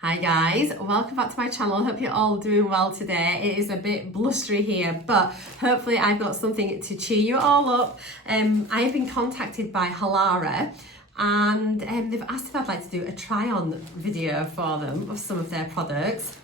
Hi guys, welcome back to my channel. Hope you're all doing well today. It is a bit blustery here, but hopefully I've got something to cheer you all up. I have been contacted by HALARA and they've asked if I'd like to do a try-on video for them of some of their products.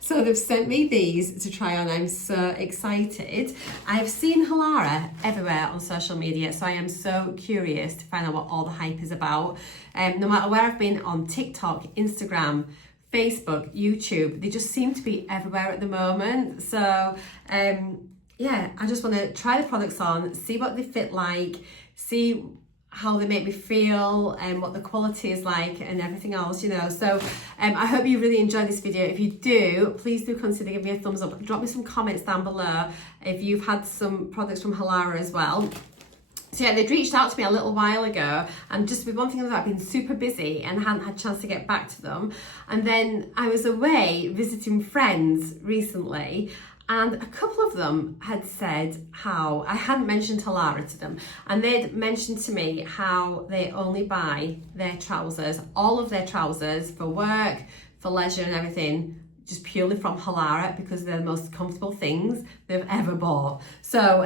So they've sent me these to try on. I'm so excited. I've seen HALARA everywhere on social media, so I am so curious to find out what all the hype is about. No matter where I've been on TikTok, Instagram, Facebook, YouTube, they just seem to be everywhere at the moment. So yeah, I just want to try the products on, see what they fit like, see how they make me feel and what the quality is like and everything else, you know. So I hope you really enjoyed this video. If you do, please do consider giving me a thumbs up. Drop me some comments down below if you've had some products from HALARA as well. So yeah, they'd reached out to me a little while ago, and just with one thing that I've been super busy and hadn't had a chance to get back to them. And then I was away visiting friends recently, and a couple of them had said how I hadn't mentioned HALARA to them, and they'd mentioned to me how they only buy their trousers, all of their trousers for work, for leisure and everything, just purely from HALARA because they're the most comfortable things they've ever bought. So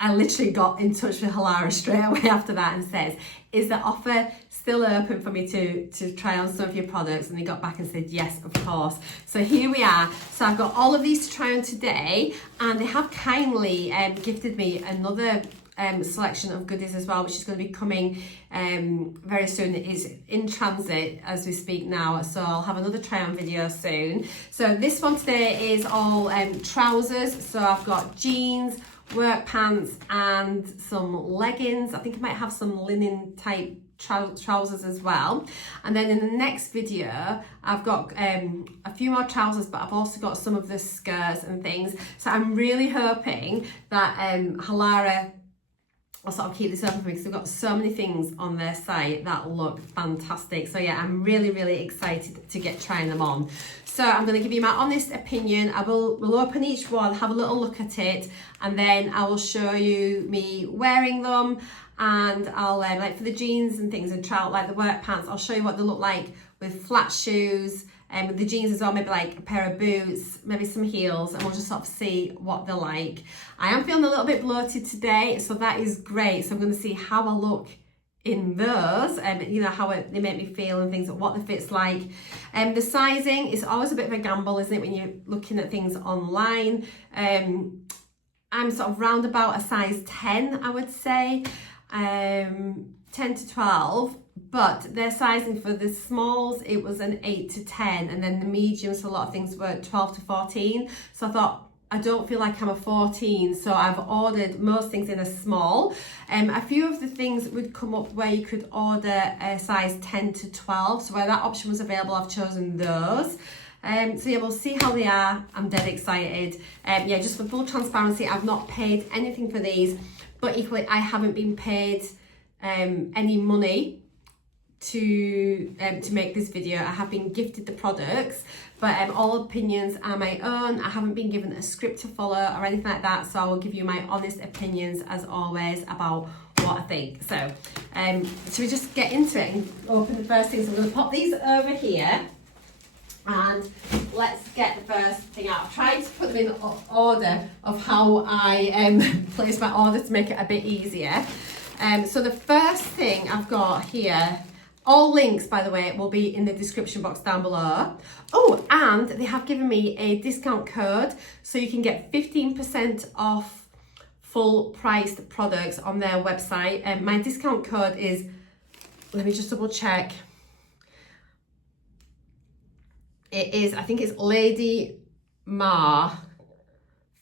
I literally got in touch with HALARA straight away after that and says, is the offer still open for me to try on some of your products? And they got back and said, yes, of course. So here we are. So I've got all of these to try on today, and they have kindly gifted me another selection of goodies as well, which is going to be coming very soon. It is in transit as we speak now, so I'll have another try on video soon. So this one today is all trousers. So I've got jeans, work pants and some leggings. I think I might have some linen type trousers as well. And then in the next video I've got a few more trousers, but I've also got some of the skirts and things. So I'm really hoping that HALARA will sort of keep this open for me, because we've got so many things on their site that look fantastic. So yeah, I'm really excited to get trying them on. So I'm going to give you my honest opinion. We'll open each one, have a little look at it, and then I will show you me wearing them. And I'll like for the jeans and things, and try out like the work pants, I'll show you what they look like with flat shoes, and with the jeans as well, maybe like a pair of boots, maybe some heels, and we'll just sort of see what they're like. I am feeling a little bit bloated today, so that is great. So I'm going to see how I look in those, and you know, how they make me feel and things, what the fit's like. The sizing is always a bit of a gamble, isn't it, when you're looking at things online. I'm sort of round about a size 10, I would say, 10 to 12. But their sizing for the smalls, it was an 8 to 10, and then the mediums for a lot of things were 12 to 14. So I thought, I don't feel like I'm a 14, so I've ordered most things in a small. A few of the things would come up where you could order a size 10 to 12, so where that option was available, I've chosen those. So yeah, we'll see how they are. I'm dead excited. Yeah, just for full transparency, I've not paid anything for these, but equally I haven't been paid any money to make this video. I have been gifted the products, but all opinions are my own. I haven't been given a script to follow or anything like that, so I will give you my honest opinions as always about what I think. So should we just get into it and open the first thing? So I'm going to pop these over here and let's get the first thing out. I've tried to put them in order of how I place my order to make it a bit easier. So the first thing I've got here, all links, by the way, will be in the description box down below. Oh, and they have given me a discount code, so you can get 15% off full priced products on their website. And my discount code is, let me just double check. It is, I think it's Lady Ma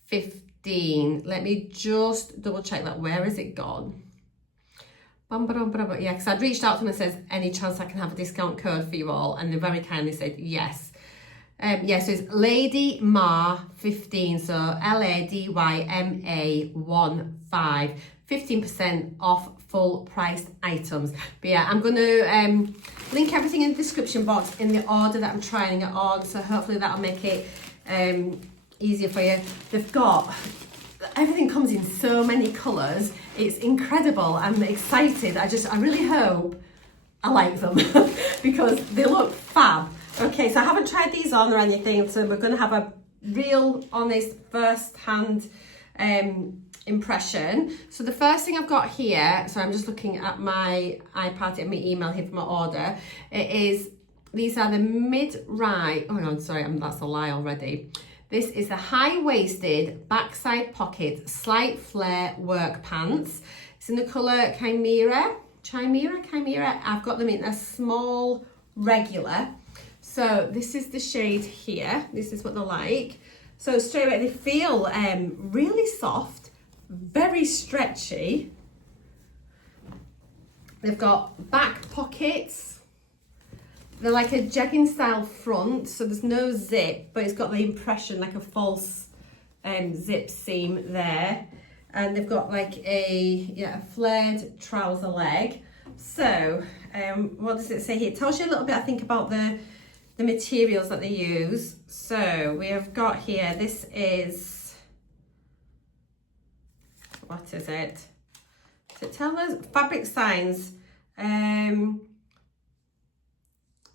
15. Let me just double check that. Where is it gone? Yeah, because I'd reached out to them and says, any chance I can have a discount code for you all? And they very kindly said yes. Yeah, so it's Lady Ma 15, so LADYMA 15% off full priced items. But yeah, I'm going to link everything in the description box in the order that I'm trying it on, so hopefully that'll make it easier for you. They've got, everything comes in so many colours. It's incredible. I'm excited. I really hope I like them because they look fab. Okay, so I haven't tried these on or anything, so we're going to have a real honest first-hand impression. So the first thing I've got here, so I'm just looking at my iPad and my email here for my order. These are the mid-rise, oh no, sorry, that's a lie already. This is the high-waisted backside pocket slight flare work pants. It's in the colour Chimera. I've got them in a small regular. So this is the shade here. This is what they're like. So straight away, they feel really soft, very stretchy. They've got back pockets. They're like a jegging style front, so there's no zip, but it's got the impression like a false zip seam there. And they've got like a flared trouser leg. So what does it say here? It tells you a little bit, I think, about the materials that they use. So we have got here, this is, what is it? So it tells us fabric signs.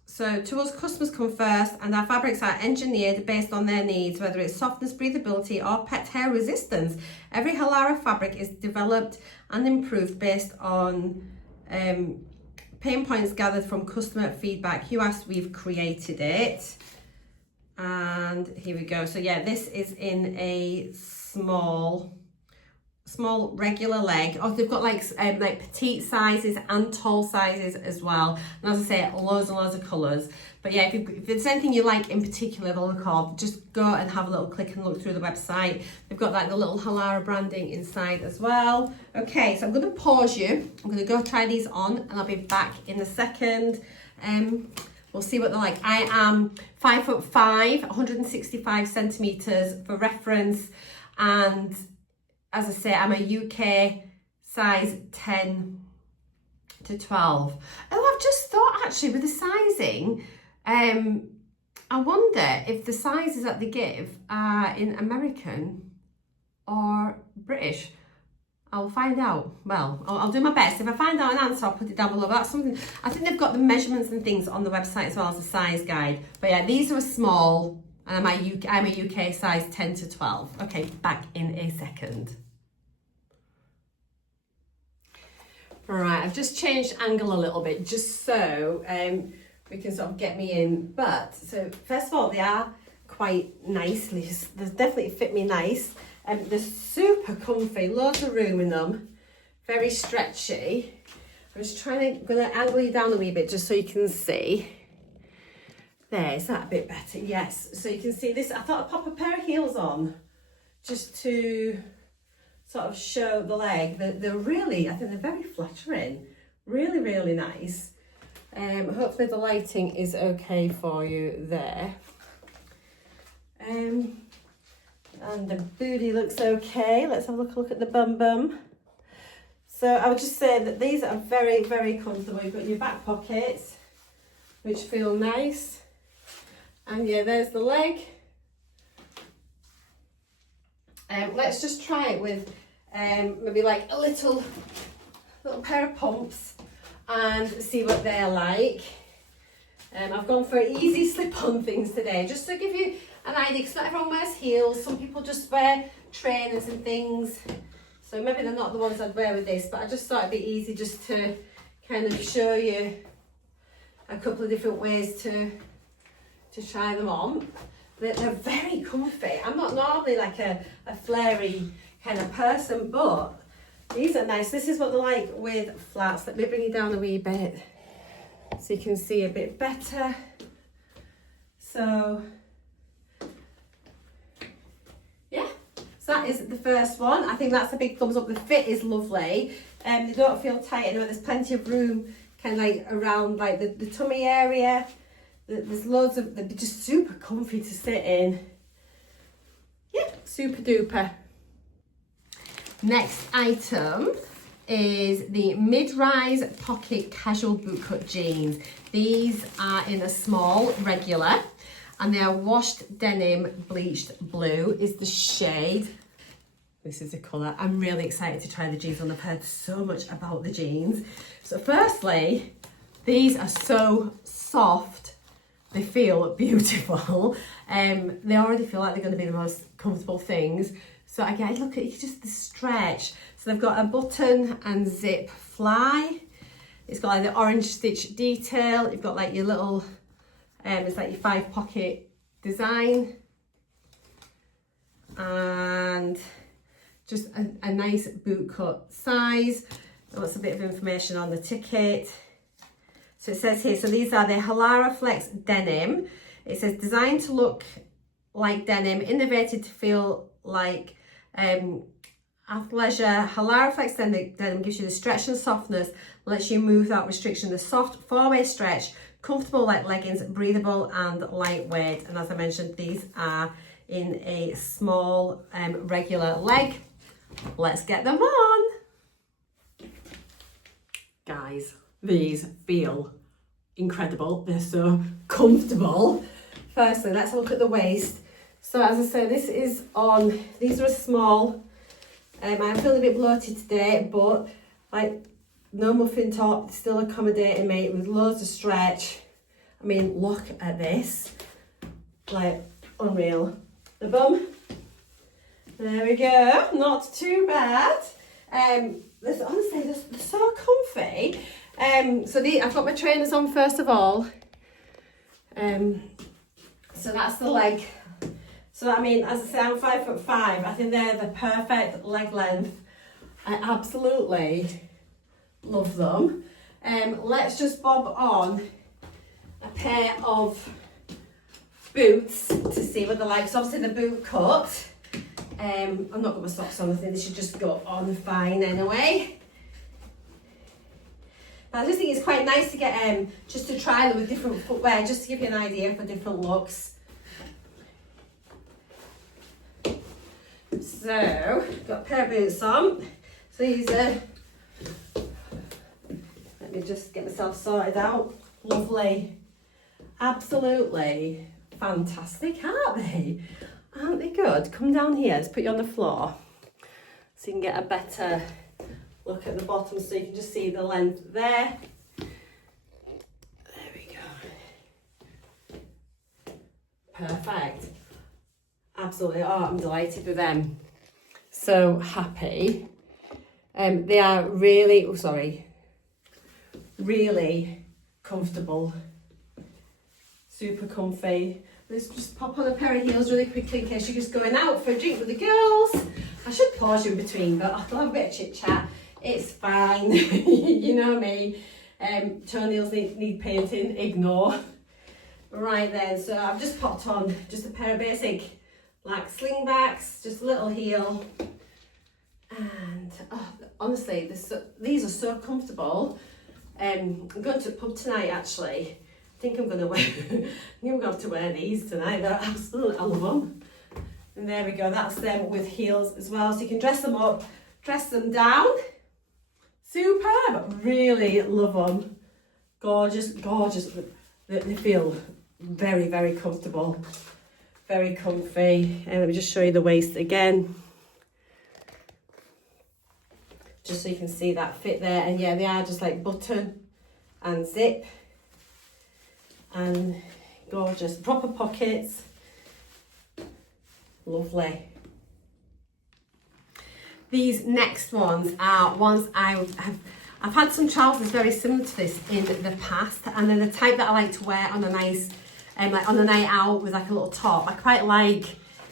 So to us, customers come first, and our fabrics are engineered based on their needs, whether it's softness, breathability, or pet hair resistance. Every HALARA fabric is developed and improved based on pain points gathered from customer feedback. You asked, we've created it. And here we go. So yeah, this is in a small regular leg. Oh, they've got like petite sizes and tall sizes as well. And as I say, loads and loads of colours. But yeah, if there's anything you like in particular the look of, just go and have a little click and look through the website. They've got like the little HALARA branding inside as well. Okay, so I'm going to pause you. I'm going to go try these on and I'll be back in a second. We'll see what they're like. I am 5'5", 165 centimetres for reference, and as I say, I'm a UK size 10 to 12. Oh, I've just thought actually with the sizing, I wonder if the sizes that they give are in American or British. I'll find out. Well, I'll do my best. If I find out an answer, I'll put it down below. That's something, I think they've got the measurements and things on the website as well as a size guide. But yeah, these are a small, and I'm a UK size 10 to 12. Okay, back in a second. All right, I've just changed angle a little bit just so we can sort of get me in. But, so first of all, they are quite nicely, they definitely fit me nice. They're super comfy, loads of room in them, very stretchy. I'm just gonna angle you down a wee bit just so you can see. There, is that a bit better? Yes, so you can see this. I thought I'd pop a pair of heels on just to sort of show the leg. They're really, I think they're very flattering, really, really nice. Hopefully the lighting is okay for you there. And the booty looks okay. Let's have a look at the bum. So I would just say that these are very, very comfortable. You've got your back pockets, which feel nice. And yeah, there's the leg. Let's just try it with maybe like a little pair of pumps and see what they're like. I've gone for easy slip-on things today, just to give you an idea, because not everyone wears heels. Some people just wear trainers and things. So maybe they're not the ones I'd wear with this, but I just thought it'd be easy just to kind of show you a couple of different ways to try them on. They're very comfy. I'm not normally like a flary kind of person, but these are nice. This is what they're like with flats. Let me bring it down a wee bit so you can see a bit better. So yeah, so that is the first one. I think that's a big thumbs up. The fit is lovely. They don't feel tight anyway. There's plenty of room kind of like around like the tummy area. There's loads of, they're just super comfy to sit in. Yeah, super duper. Next item is the mid-rise pocket casual bootcut jeans. These are in a small regular and they are washed denim bleached blue is the shade. This is the colour. I'm really excited to try the jeans on. I've heard so much about the jeans. So firstly, these are so soft they feel beautiful. They already feel like they're going to be the most comfortable things. So again, look at just the stretch. So they've got a button and zip fly. It's got like the orange stitch detail. You've got like your little, it's like your 5 pocket design. And just a nice boot cut size. That's a bit of information on the ticket. So it says here, so these are the HALARA Flex Denim. It says designed to look like denim, innovated to feel like athleisure. HALARA Flex Denim gives you the stretch and softness, lets you move without restriction. The soft 4-way stretch, comfortable like leggings, breathable and lightweight. And as I mentioned, these are in a small regular leg. Let's get them on. Guys, these feel incredible. They're so comfortable. Firstly, let's look at the waist. So as I say, this is on, these are a small. I'm feeling a bit bloated today, but like no muffin top, still accommodating me with loads of stretch. I mean, look at this, like unreal. The bum, there we go, not too bad. Honestly, they're so comfy. So I've got my trainers on first of all. So that's the leg. So I mean, as I say, I'm 5'5". I think they're the perfect leg length. I absolutely love them. Let's just bob on a pair of boots to see what they're like. So obviously the boot cut. I've not got my socks on. I think they should just go on fine anyway. But I just think it's quite nice to get just to try them with different footwear, just to give you an idea for different looks. So, got a pair of boots on. So these are, let me just get myself sorted out. Lovely. Absolutely fantastic, aren't they? Aren't they good? Come down here, let's put you on the floor so you can get a better look at the bottom, so you can just see the length there. There we go. Perfect. Absolutely. Oh, I'm delighted with them. So happy. They are really, really comfortable. Super comfy. Let's just pop on a pair of heels really quickly in case you're just going out for a drink with the girls. I should pause you in between, but I'll have a bit of chit chat. It's fine. You know me. Toenails need painting. Ignore. Right then, so I've just popped on just a pair of basic like slingbacks, just a little heel. And oh, honestly, these are so comfortable. I'm going to the pub tonight actually. I think I'm going to have to wear these tonight. They're absolutely, I love them. And there we go, that's them with heels as well. So you can dress them up, dress them down. Superb, really love them. Gorgeous, gorgeous. They feel very, very comfortable. Very comfy. And let me just show you the waist again. Just so you can see that fit there. And yeah, they are just like button and zip. And gorgeous, proper pockets. Lovely. These next ones are ones I've had some trousers very similar to this in the past, and they're the type that I like to wear on a nice, like on a night out with like a little top. I quite like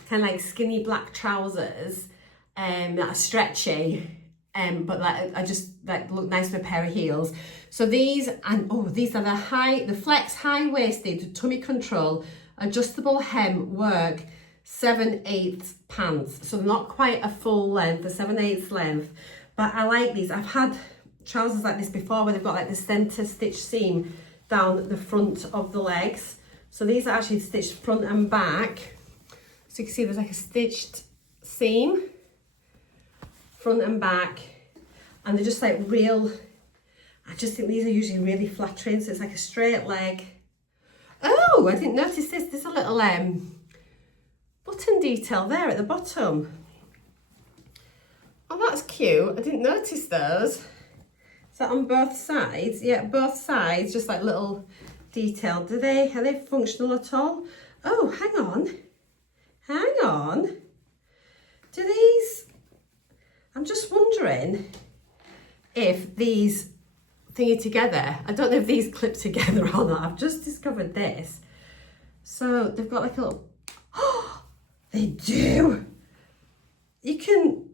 kind of like skinny black trousers that are stretchy, but like I just like look nice with a pair of heels. So these, and oh, these are the flex high-waisted tummy control adjustable hem work 7/8 pants. So they're not quite a full length, the 7/8 length, but I like these. I've had trousers like this before where they've got like the center stitch seam down the front of the legs. So these are actually stitched front and back. So you can see there's like a stitched seam, front and back, and they're just like real, I just think these are usually really flattering, so it's like a straight leg. Oh, I didn't notice this. There's a little button detail there at the bottom. Oh, that's cute. I didn't notice those. Is that on both sides? Yeah, both sides, just like little detailed. Are they functional at all? Oh, hang on. Do these, I'm just wondering if these thingy together, I don't know if these clip together or not. I've just discovered this. So they've got like a little, oh, they do. You can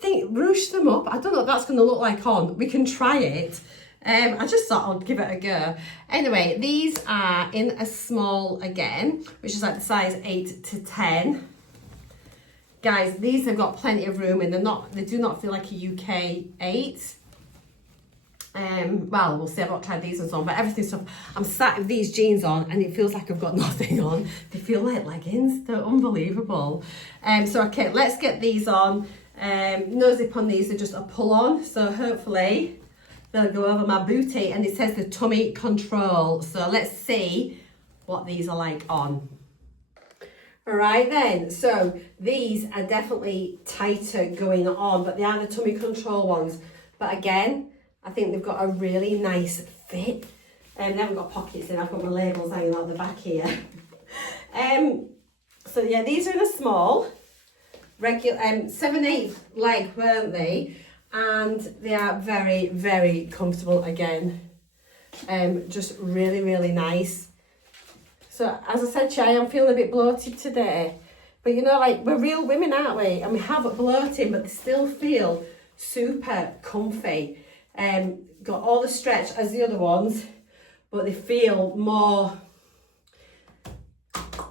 ruche them up. I don't know what that's going to look like on. We can try it. I just thought I'd give it a go. Anyway, these are in a small again, which is like the size 8 to 10. Guys, these have got plenty of room and they do not feel like a UK 8. Well, we'll see. I've not tried these ones on, but everything's stuff. I'm sat with these jeans on and it feels like I've got nothing on. They feel like leggings. They're unbelievable. So okay, let's get these on. No zip on these, they're just a pull on. So hopefully they'll go over my booty, and it says the tummy control. So let's see what these are like on. All right then, so these are definitely tighter going on, but they are the tummy control ones. But again, I think they've got a really nice fit. They haven't got pockets in. I've got my labels hanging out the back here. So yeah, these are in a small, regular 7/8 leg, weren't they? And they are very, very comfortable again. Just really, really nice. So as I said, Chai, I'm feeling a bit bloated today. But you know, like, we're real women, aren't we? And we have bloating, but they still feel super comfy. Got all the stretch as the other ones, but they feel more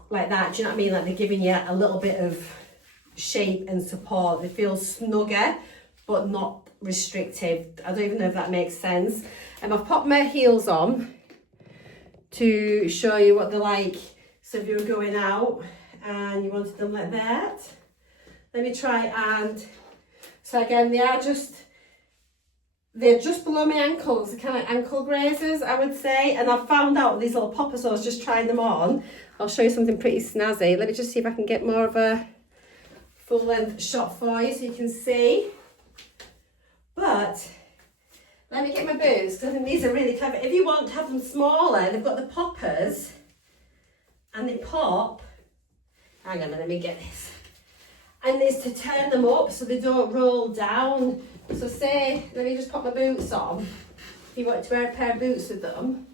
like that. Do you know what I mean? Like they're giving you a little bit of shape and support. They feel snugger, but not restrictive. I don't even know if that makes sense. And I've popped my heels on to show you what they're like. So if you were going out and you wanted them like that, let me try. And so again, they're just below my ankles. They're kind of like ankle grazers, I would say. And I've found out these little poppers, so I was just trying them on. I'll show you something pretty snazzy. Let me just see if I can get more of a full length shot for you so you can see. But let me get my boots, because I think these are really clever. If you want to have them smaller, they've got the poppers and they pop. Hang on, let me get this. And it's to turn them up so they don't roll down. So say, let me just pop my boots on. If you want to wear a pair of boots with them,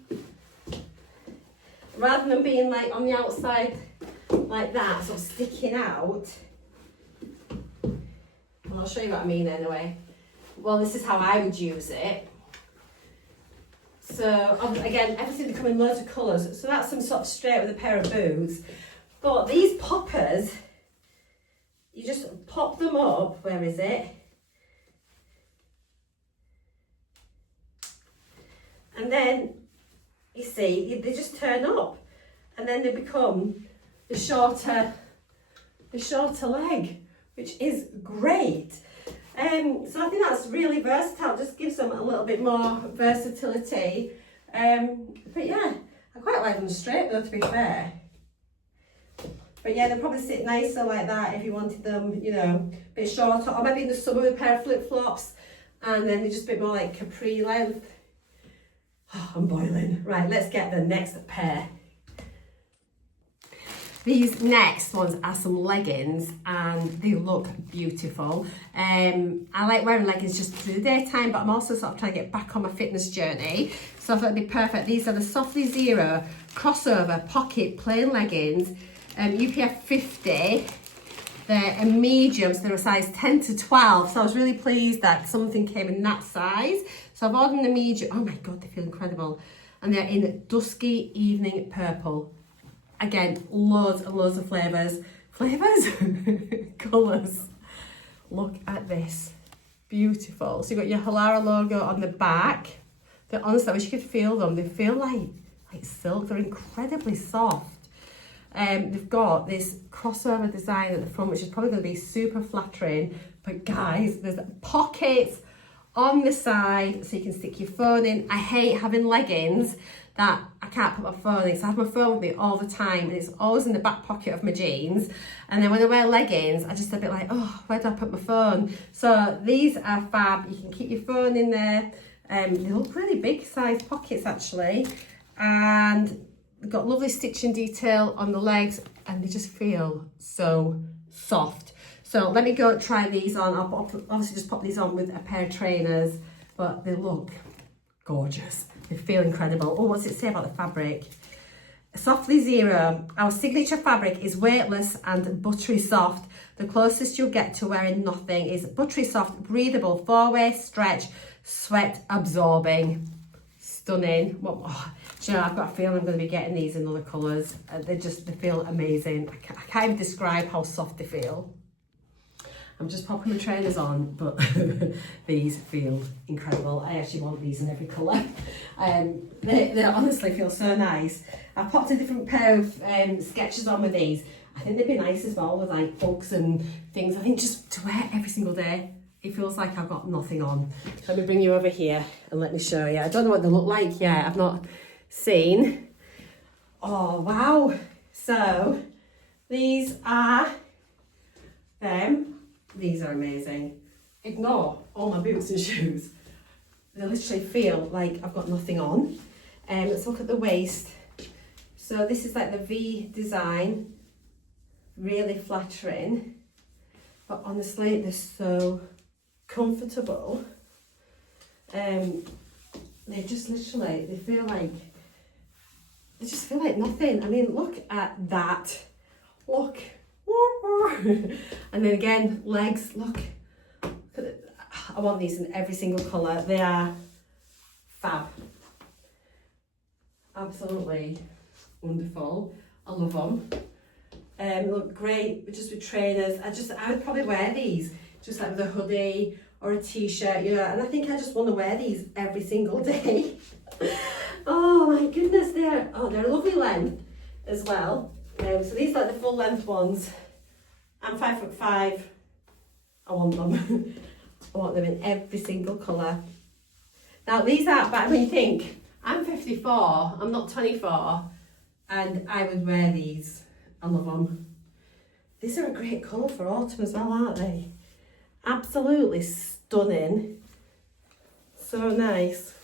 rather than being like on the outside like that, sort of sticking out. Well, I'll show you what I mean anyway. Well, this is how I would use it. So again, everything they come in loads of colours. So that's them sort of straight with a pair of boots. But these poppers, you just pop them up. Where is it? And then you see they just turn up, and then they become the shorter leg, which is great. So I think that's really versatile. Just gives them a little bit more versatility. But yeah, I quite like them straight though, to be fair. But yeah, they'll probably sit nicer like that if you wanted them, you know, a bit shorter, or maybe in the summer with a pair of flip-flops, and then they're just a bit more like capri length. Oh, I'm boiling. Right, let's get the next pair. These next ones are some leggings, and they look beautiful. I like wearing leggings just through the daytime, but I'm also sort of trying to get back on my fitness journey. So I thought it'd be perfect. These are the Softlyzero crossover pocket plain leggings, UPF 50. They're a medium, so they're a size 10 to 12. So I was really pleased that something came in that size. So I've ordered a medium. Oh my God, they feel incredible. And they're in Dusky Evening purple. Again, loads and loads of flavours. Colours. Look at this. Beautiful. So you've got your HALARA logo on the back. They're honestly, I wish you could feel them. They feel like silk. They're incredibly soft. They've got this crossover design at the front, which is probably going to be super flattering. But guys, there's pockets on the side so you can stick your phone in. I hate having leggings that I can't put my phone in, so I have my phone with me all the time, and it's always in the back pocket of my jeans. And then when I wear leggings, I just a bit like, oh, where do I put my phone? So these are fab. You can keep your phone in there. They look really big size pockets actually. and they've got lovely stitching detail on the legs, and they just feel so soft. So let me go try these on. I'll obviously just pop these on with a pair of trainers, but they look gorgeous. They feel incredible. Oh, what's it say about the fabric? Softlyzero, our signature fabric, is weightless and buttery soft. The closest you'll get to wearing nothing is buttery soft, breathable, 4-way stretch, sweat absorbing. Stunning. Oh, do you know, I've got a feeling I'm going to be getting these in other colours. They feel amazing. I can't even describe how soft they feel. I'm just popping the trainers on, but these feel incredible. I actually want these in every colour. They honestly feel so nice. I've popped a different pair of sketches on with these. I think they'd be nice as well with like books and things. I think just to wear every single day. It feels like I've got nothing on. Let me bring you over here and let me show you. I don't know what they look like yet. I've not seen. Oh, wow. So these are them. These are amazing. Ignore all my boots and shoes. They literally feel like I've got nothing on. Let's look at the waist. So this is like the V design, really flattering. But honestly, they're so comfortable. They just literally, they just feel like nothing. I mean, look at that. Look. And then again, legs, look. I want these in every single colour. They are fab. Absolutely wonderful. I love them. Look great, just with trainers. I would probably wear these just like with a hoodie or a t-shirt, you know, and I think I just want to wear these every single day. Oh my goodness, they're a lovely length as well. So these are like the full length ones. I'm 5'5". I want them. I want them in every single colour. Now these aren't bad when you think, I'm 54, I'm not 24, and I would wear these. I love them. These are a great colour for autumn as well, aren't they? Absolutely stunning. So nice.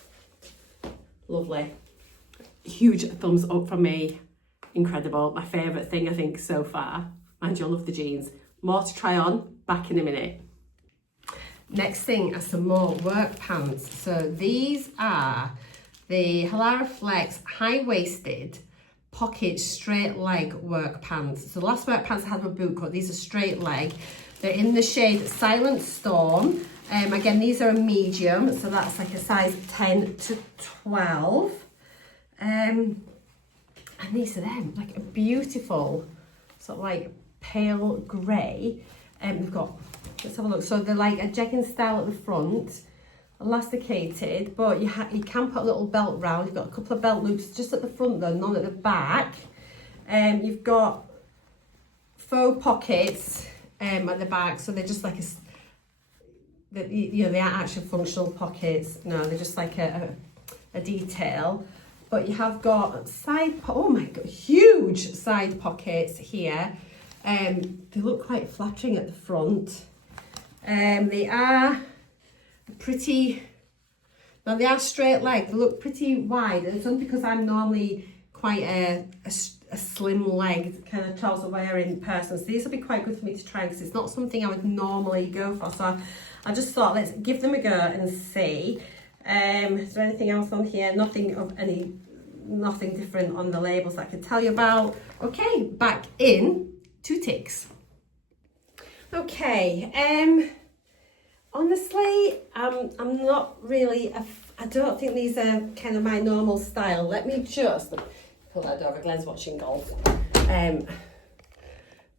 Lovely. Huge thumbs up from me. Incredible. My favourite thing I think so far. Mind you, I love the jeans. More to try on. Back in a minute. Next thing are some more work pants. So these are the HALARA Flex high-waisted pocket straight leg work pants. So the last work pants I had were bootcut. These are straight leg. They're in the shade Silent Storm. Again, these are a medium, so that's like a size 10 to 12. And these are them, like a beautiful sort of like pale grey. We've got, let's have a look. So they're like a jegging style at the front, elasticated, but you can put a little belt round. You've got a couple of belt loops just at the front though, none at the back. You've got faux pockets at the back, so they're just like they aren't actual functional pockets. No, they're just like a detail. But you have got oh my god, huge side pockets here. They look quite flattering at the front. They are pretty, now they are straight leg, they look pretty wide. It's only because I'm normally quite a slim leg kind of trouser wearing person. So these will be quite good for me to try because it's not something I would normally go for. So I just thought, let's give them a go and see. Is there anything else on here? Nothing different on the labels that I can tell you about. Okay, back in to ticks. Okay, honestly, I'm not really, I don't think these are kind of my normal style. Let me just pull that over. Glenn's watching golf.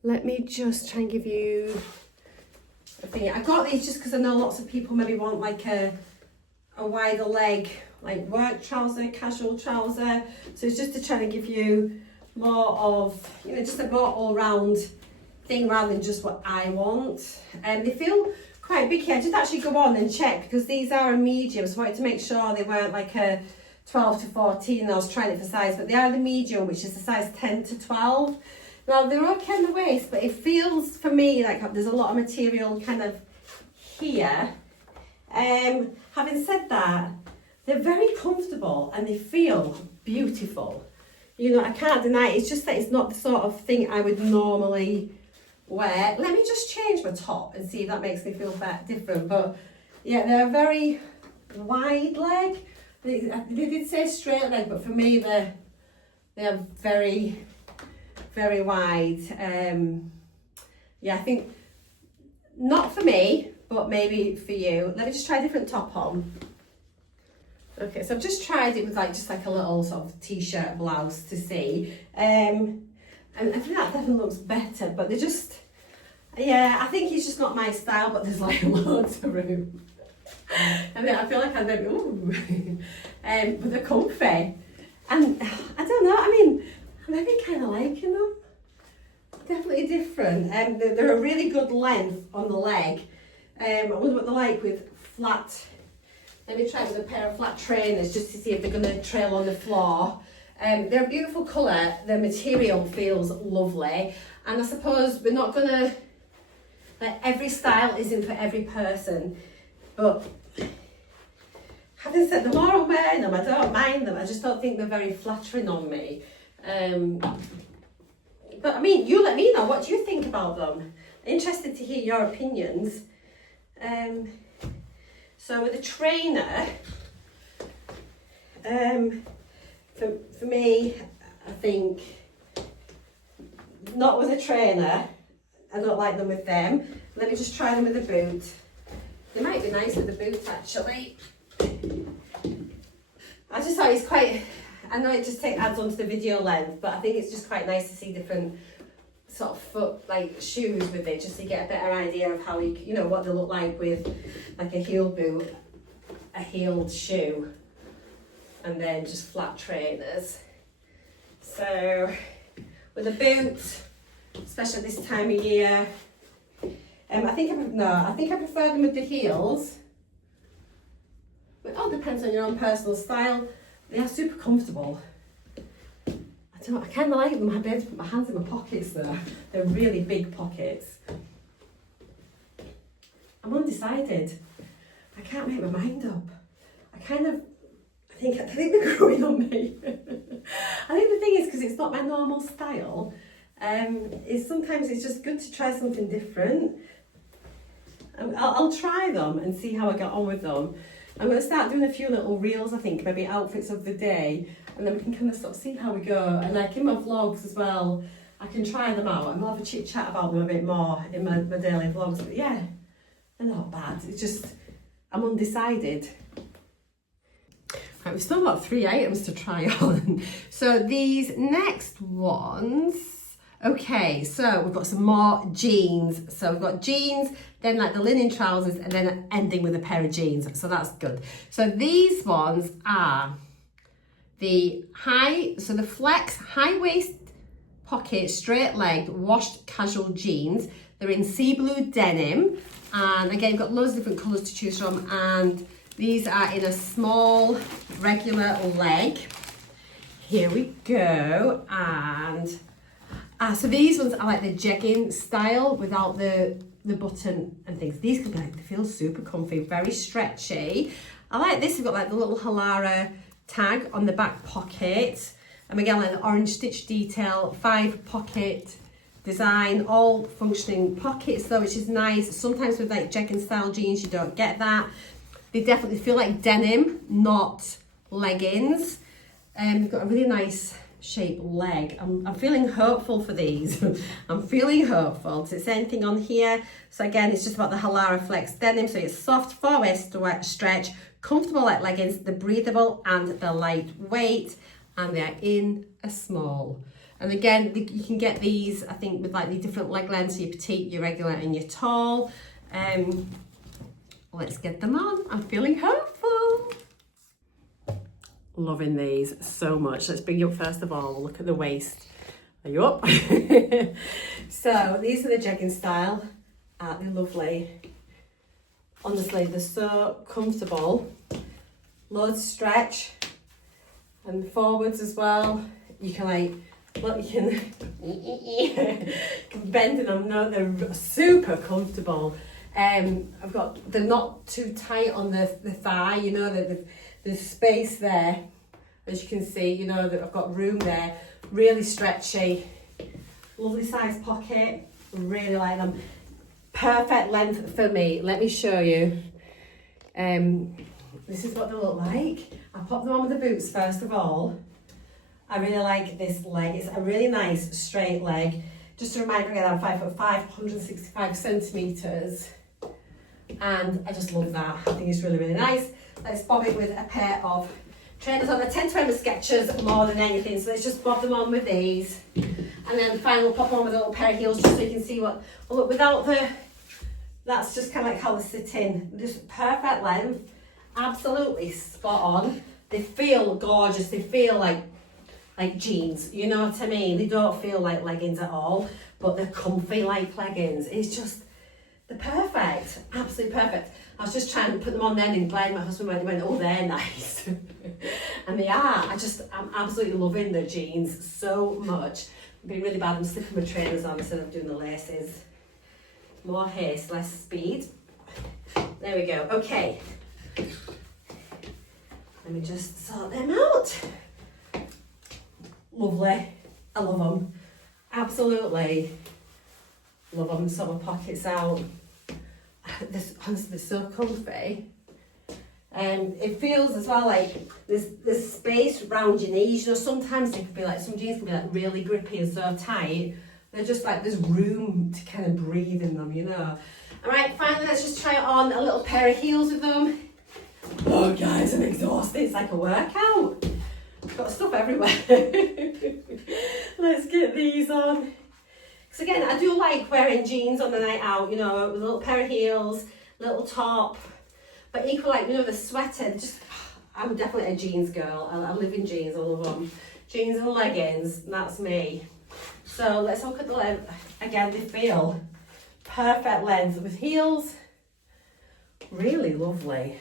Let me just try and give you a thing. I got these just because I know lots of people maybe want like a wider leg, like work trouser, casual trouser. So it's just to try and give you more of, you know, just a more all-round thing rather than just what I want. They feel quite big here. I did actually go on and check because these are a medium, so I wanted to make sure they weren't like a 12 to 14. I was trying it for size, but they are the medium, which is the size 10 to 12. Now they're okay in the waist, but it feels for me like there's a lot of material kind of here. Having said that, they're very comfortable and they feel beautiful. You know, I can't deny it. It's just that it's not the sort of thing I would normally wear. Let me just change my top and see if that makes me feel that different. But yeah, they're a very wide leg. They did say straight leg, but for me they're very, very wide. Yeah, I think not for me, but maybe for you. Let me just try a different top on. Okay, so I've just tried it with like just like a little sort of t-shirt blouse to see. And I think that definitely looks better, but they're just, yeah, I think it's just not my style, but there's like loads of room. I mean, I feel like I'm maybe, ooh, but they're comfy. And I don't know, I mean, I'm maybe kind of liking them. Definitely different. They're a really good length on the leg. I wonder what they're like with flat. Let me try with a pair of flat trainers just to see if they're going to trail on the floor. They're a beautiful colour. The material feels lovely. And I suppose we're not going to, like, every style isn't for every person. But having said, the more I'm wearing them, I don't mind them. I just don't think they're very flattering on me. But I mean, you let me know. What do you think about them? Interested to hear your opinions. So with a trainer, for me, I think not with a trainer. I don't like them with them. Let me just try them with a boot. They might be nice with a boot actually. I just thought it's quite, I know it just adds on to the video length, but I think it's just quite nice to see different sort of foot like shoes with it, just to get a better idea of how you know what they look like with like a heel boot, a heeled shoe, and then just flat trainers. So with a boot, especially this time of year, I think I prefer them with the heels. But it all depends on your own personal style. They are super comfortable. I kind of like them. I'd be able to put my hands in my pockets though. They're really big pockets. I'm undecided. I can't make my mind up. I think they're growing on me. I think the thing is, because it's not my normal style, sometimes it's just good to try something different. I'll try them and see how I get on with them. I'm going to start doing a few little reels, I think, maybe outfits of the day, and then we can kind of sort of see how we go. And like in my vlogs as well, I can try them out and we'll have a chit chat about them a bit more in my daily vlogs. But yeah, they're not bad. It's just, I'm undecided. Right, we've still got 3 items to try on. So these next ones, okay, so we've got some more jeans. So we've got jeans, then like the linen trousers, and then ending with a pair of jeans. So that's good. So these ones are the the flex high waist pocket, straight leg, washed casual jeans. They're in sea blue denim. And again, you've got loads of different colours to choose from. And these are in a small regular leg. Here we go. And so these ones are like the jegging style without the button and things. These can be like, they feel super comfy, very stretchy. I like this. We've got like the little HALARA tag on the back pocket. And again, like the orange stitch detail, 5 pocket design, all functioning pockets though, which is nice. Sometimes with like jegging style jeans, you don't get that. They definitely feel like denim, not leggings. They've got a really nice shaped leg. I'm feeling hopeful for these. I'm feeling hopeful. Does it say anything on here? So again, it's just about the HALARA Flex denim. So it's soft 4-way stretch, comfortable like leggings, they're breathable and they're lightweight, and they're in a small. And again, you can get these, I think, with like the different leg lengths, so your petite, your regular and your tall. Let's get them on. I'm feeling hopeful. Loving these so much. Let's bring you up first of all. We'll look at the waist. Are you up? So these are the jegging style. Aren't they lovely? Honestly, they're so comfortable. Loads of stretch. And forwards as well. You can like, look, you can bend them. No, they're super comfortable. They're not too tight on the thigh, you know, there's space there. As you can see, you know that I've got room there, really stretchy, lovely size pocket, really like them. Perfect length for me. Let me show you. This is what they look like. I popped them on with the boots first of all. I really like this leg. It's a really nice straight leg. Just a reminder again, I'm 5'5", 165 centimetres. And I just love that. I think it's really, really nice. Let's bob it with a pair of trainers on. I tend to wear my Skechers more than anything, so let's just bob them on with these. And then finally we'll pop them on with a little pair of heels just so you can see what, well, look, without the, that's just kind of like how they sit in. Just perfect length, absolutely spot on. They feel gorgeous, they feel like jeans, you know what I mean? They don't feel like leggings at all, but they're comfy like leggings. It's just, they're perfect, absolutely perfect. I was just trying to put them on then and glad my husband went, oh, they're nice. And they are. I'm absolutely loving the jeans so much. I'm being really bad, I'm slipping my trainers on instead of doing the laces. More haste, less speed. There we go, okay. Let me just sort them out. Lovely, I love them. Absolutely love them. Sort my pockets out. Honestly, they're so comfy. It feels as well like there's space around your knees. You know, sometimes they can be like, some jeans can be like really grippy and so tight. They're just like, there's room to kind of breathe in them, you know. All right, finally, let's just try on a little pair of heels with them. Oh guys, I'm exhausted. It's like a workout. I've got stuff everywhere. Let's get these on. Because again, I do like wearing jeans on the night out, you know, with a little pair of heels, little top. But equal, like, you know, the sweater, just, I'm definitely a jeans girl. I live in jeans, I love them. Jeans and leggings, that's me. So let's look at the length. Again, they feel perfect length with heels. Really lovely.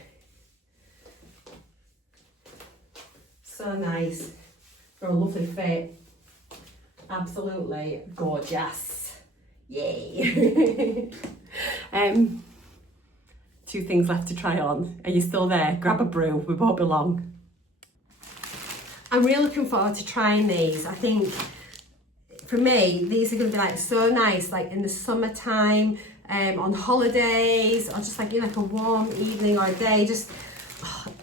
So nice. For a lovely fit. Absolutely gorgeous. Yay. Two things left to try on. Are you still there? Grab a brew, we won't be long. I'm really looking forward to trying these. I think for me, these are going to be like so nice, like in the summertime, on holidays, or just like in like a warm evening or a day. Just,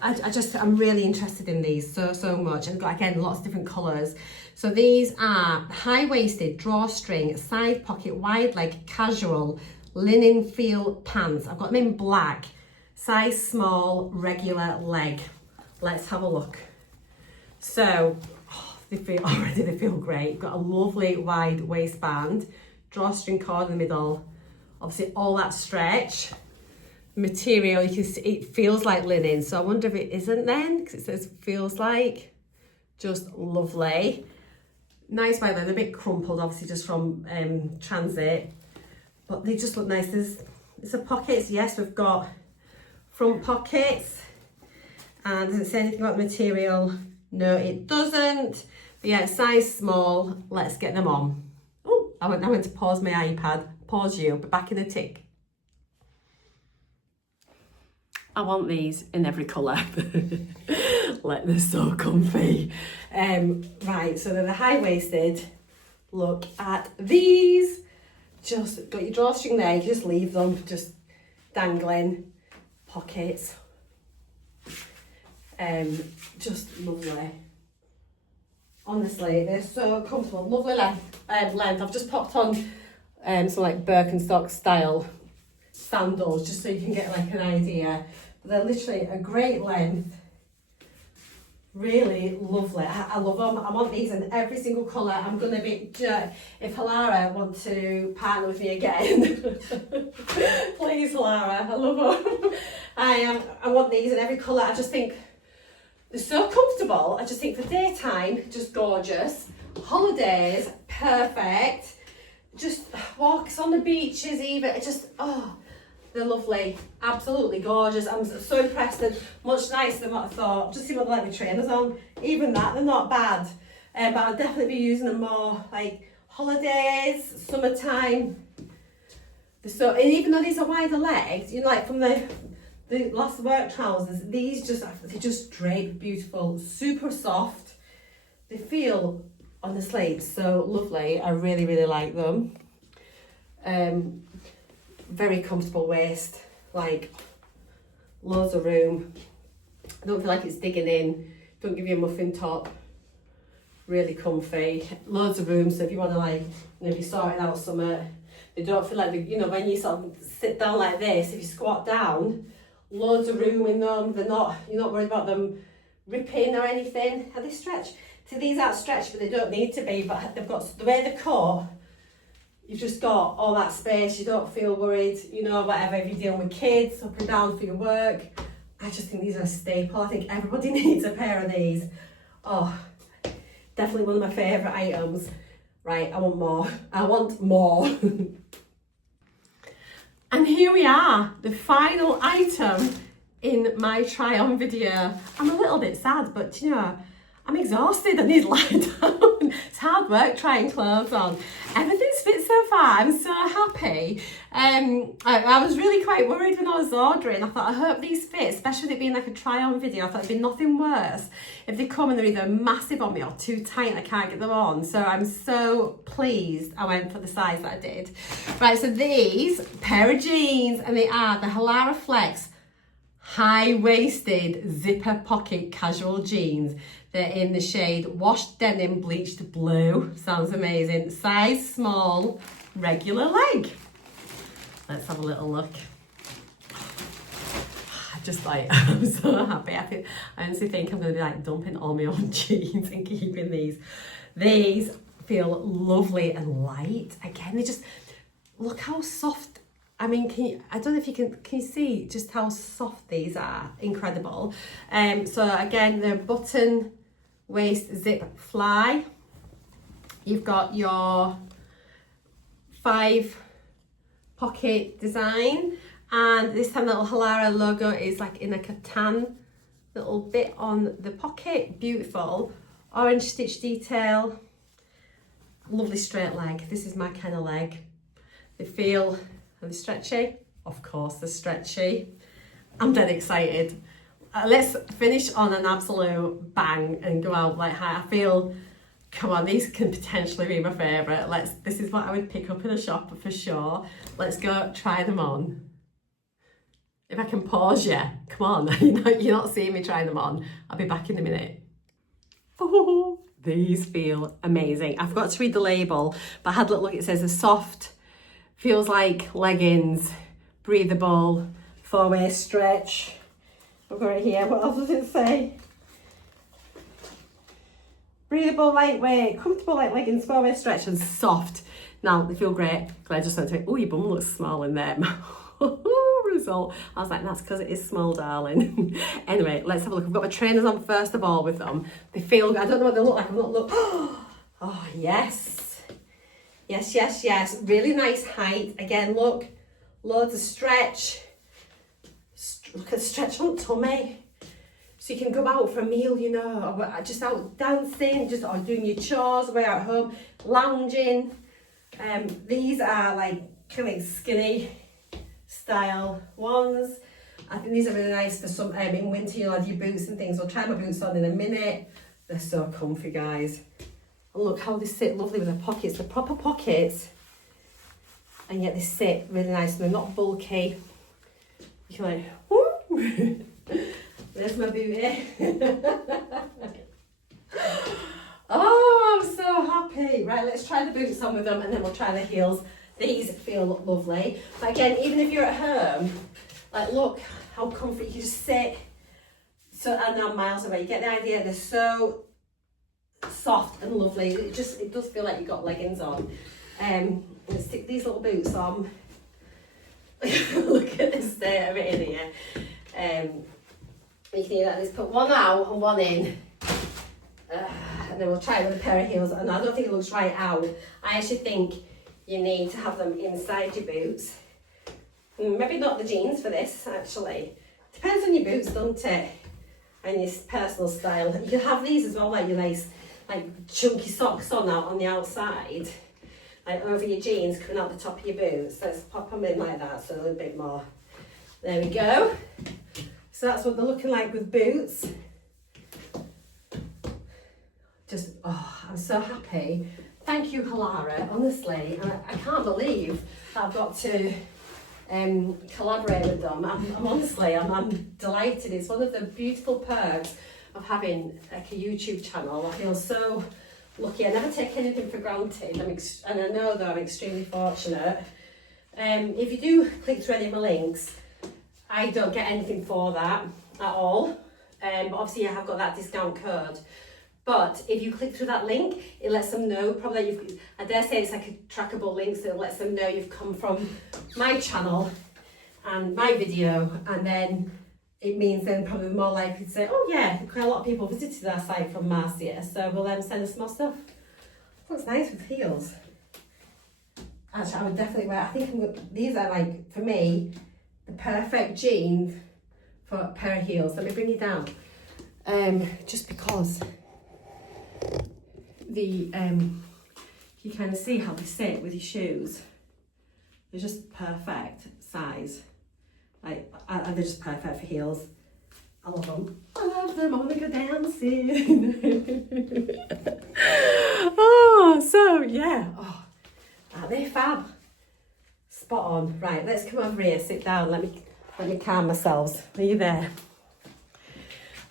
I'm really interested in these so much. And got, again, lots of different colours. So these are high-waisted, drawstring, side pocket, wide leg, casual, linen feel pants. I've got them in black, size small, regular leg. Let's have a look. So, they feel great. Got a lovely wide waistband, drawstring cord in the middle. Obviously, all that stretch. Material, you can see it feels like linen. So I wonder if it isn't then, because it says feels like. Just lovely. Nice by then, a bit crumpled, obviously, just from transit. But they just look nice. There's a pockets. Yes, we've got front pockets. And does it say anything about the material? No, it doesn't. But yeah, size small. Let's get them on. Oh, I went to pause my iPad. Pause you, but back in a tick. I want these in every colour. Like, they're so comfy. Right, so they're the high-waisted. Look at these. Just got your drawstring there, you can just leave them just dangling. Pockets. Just lovely. Honestly, they're so comfortable. Lovely length. I've just popped on some like Birkenstock style sandals just so you can get like an idea. But they're literally a great length. Really lovely. I love them. I want these in every single colour. I'm going to be, if HALARA want to partner with me again, please HALARA, I love them. I want these in every colour. I just think they're so comfortable. I just think for daytime, just gorgeous. Holidays, perfect. Just walks on the beaches even, it just, oh, they're lovely, absolutely gorgeous. I'm so impressed and much nicer than what I thought. Just see what they let me trainers on. Even that, they're not bad. But I'll definitely be using them more like holidays, summertime. And even though these are wider legs, you know, like from the the last work trousers, these they just drape beautiful, super soft. They feel, honestly, so lovely. I really, really like them. Very comfortable waist, like loads of room. I don't feel like it's digging in. Don't give you a muffin top. Really comfy. Loads of room, so if you want to, like, you know, if you're sorting out somewhere, they don't feel like, you know, when you sort of sit down like this, if you squat down, loads of room in them. You're not worried about them ripping or anything. Are they stretched? So these aren't stretched, but they don't need to be, but they've got, the way they're cut, you've just got all that space. You don't feel worried, you know, whatever, if you're dealing with kids, up and down for your work. I just think these are a staple. I think everybody needs a pair of these. Oh, definitely one of my favourite items. Right, I want more. I want more. And here we are, the final item in my try on video. I'm a little bit sad, but you know, I'm exhausted. I need to lie down. It's hard work trying clothes on. Everything's fit so far. I'm so happy. I was really quite worried when I was ordering. I thought, I hope these fit, especially with it being like a try on video. I thought it'd be nothing worse if they come and they're either massive on me or too tight and I can't get them on. So I'm so pleased I went for the size that I did. Right, so these pair of jeans, and they are the HALARA Flex high-waisted zipper pocket casual jeans. They're in the shade Washed Denim Bleached Blue. Sounds amazing. Size small, regular leg. Let's have a little look. Just like, I'm so happy. I honestly think I'm going to be like dumping all my own jeans and keeping these. These feel lovely and light. Again, they just, look how soft. I mean, I don't know if can you see just how soft these are? Incredible. So again, they're button waist zip fly. You've got your 5 pocket design, and this time the little HALARA logo is like in like a tan little bit on the pocket. Beautiful. Orange stitch detail. Lovely straight leg. This is my kind of leg. They feel, are they stretchy? Of course they're stretchy. I'm dead excited. Let's finish on an absolute bang and go out like high. I feel, come on, these can potentially be my favourite. This is what I would pick up in a shop for sure. Let's go try them on. If I can pause you, come on, you're not seeing me try them on. I'll be back in a minute. Oh, these feel amazing. I forgot to read the label, but I had a look. It says a soft, feels like leggings, breathable, 4-way stretch. I've got it here. What else does it say? Breathable, lightweight, comfortable like leggings, 4-way stretch, and soft. Now, they feel great. I just went to it. Oh, your bum looks small in them. Result. I was like, that's because it is small, darling. Anyway, let's have a look. I've got my trainers on first of all with them. They feel, I don't know what they look like. I'm not look. Oh, yes. Yes, yes, yes. Really nice height. Again, look. Loads of stretch. Look at the stretch on tummy. So you can go out for a meal, you know, or just out dancing, just or doing your chores, away at home, lounging. These are like kind of skinny style ones. I think these are really nice for some in winter, you know, your boots and things. I'll try my boots on in a minute. They're so comfy, guys. And look how they sit lovely with the pockets, the proper pockets, and yet they sit really nice. They're not bulky. You can like, whoo. There's my booty. Oh, I'm so happy. Right, let's try the boots on with them and then we'll try the heels. These feel lovely. But again, even if you're at home, like look how comfy, you just sit. So, and I'm miles away. You get the idea, they're so soft and lovely. It does feel like you've got leggings on. Let's stick these little boots on. Look at the state of it in here. You can either just put one out and one in. And then we'll try it with a pair of heels. And I don't think it looks right out. I actually think you need to have them inside your boots. Maybe not the jeans for this, actually. Depends on your boots, doesn't it? And your personal style. You can have these as well, like your nice, like chunky socks on out on the outside. Like over your jeans, coming out the top of your boots. Let's pop them in like that, so a little bit more. There we go. So that's what they're looking like with boots. Just, oh, I'm so happy. Thank you, HALARA, honestly. I can't believe that I've got to collaborate with them. I'm delighted. It's one of the beautiful perks of having like a YouTube channel. I feel so lucky. I never take anything for granted. And I know that I'm extremely fortunate. If you do click through any of my links, I don't get anything for that at all. But obviously I have got that discount code. But if you click through that link, it lets them know, probably I dare say it's like a trackable link, so it lets them know you've come from my channel and my video, and then it means then probably more likely to say, oh yeah, quite a lot of people visited our site from Marcia, so we'll send us more stuff. Looks nice with heels. Actually, I would definitely wear, I think these are like, for me, the perfect jeans for a pair of heels. Let me bring you down. Just because you kind of see how they sit with your shoes. They're just perfect size. Like, they're just perfect for heels. I love them. I love them. I want to go dancing. Oh, so yeah. Oh, aren't they fab? Spot on. Right, let's come over here. Sit down. Let me calm myself. Are you there?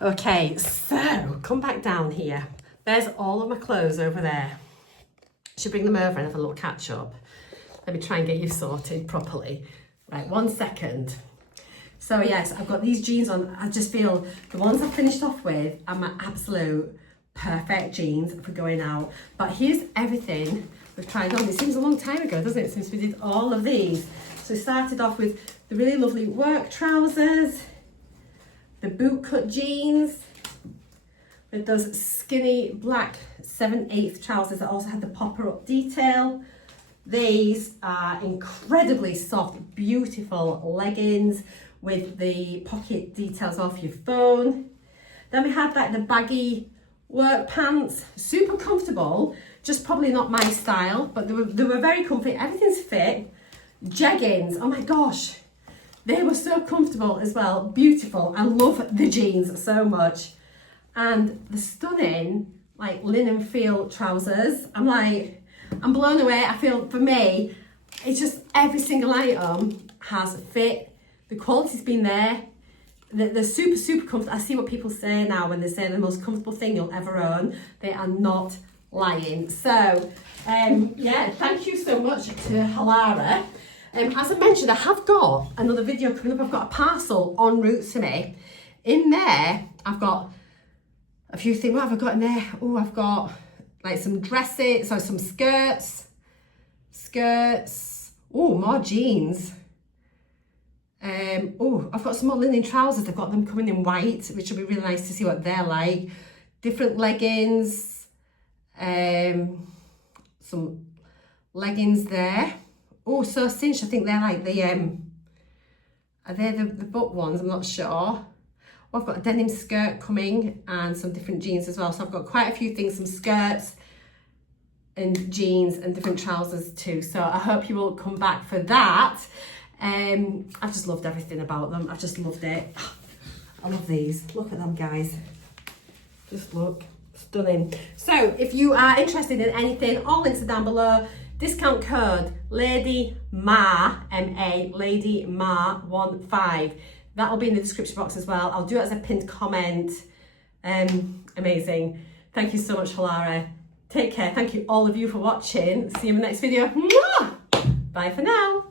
Okay, so come back down here. There's all of my clothes over there. Should bring them over and have a little catch up. Let me try and get you sorted properly. Right, 1 second. So yes, I've got these jeans on. I just feel the ones I finished off with are my absolute perfect jeans for going out. But here's everything we've tried on. It seems a long time ago, doesn't it, since we did all of these. So we started off with the really lovely work trousers, the bootcut jeans, with those skinny black 7/8 trousers that also had the popper up detail. These are incredibly soft, beautiful leggings with the pocket details off your phone. Then we had like the baggy work pants, super comfortable, just probably not my style, but they were very comfy. Everything's fit. Jeggings, oh my gosh, they were so comfortable as well, beautiful. I love the jeans so much. And the stunning like linen feel trousers. I'm blown away. I feel for me, it's just every single item has fit. The quality's been there. They're super, super comfortable. I see what people say now when they say the most comfortable thing you'll ever own. They are not lying. So, yeah, thank you so much to HALARA. As I mentioned, I have got another video coming up. I've got a parcel en route to me. In there, I've got a few things. What have I got in there? Oh, I've got like some dresses, so some skirts. Oh, more jeans. Oh, I've got some more linen trousers. I've got them coming in white, which will be really nice to see what they're like. Different leggings. Some leggings there. Oh, so cinched. I think they're like the are they the butt ones? I'm not sure. Oh, I've got a denim skirt coming and some different jeans as well. So I've got quite a few things, some skirts and jeans and different trousers too. So I hope you will come back for that. I've just loved everything about them. I've just loved it. I love these. Look at them, guys. Just look. Stunning. So if you are interested in anything, all links are down below. Discount code LADYMA, M-A, LADYMA15. That'll be in the description box as well. I'll do it as a pinned comment. Amazing. Thank you so much, HALARA. Take care. Thank you all of you for watching. See you in the next video. Mwah! Bye for now.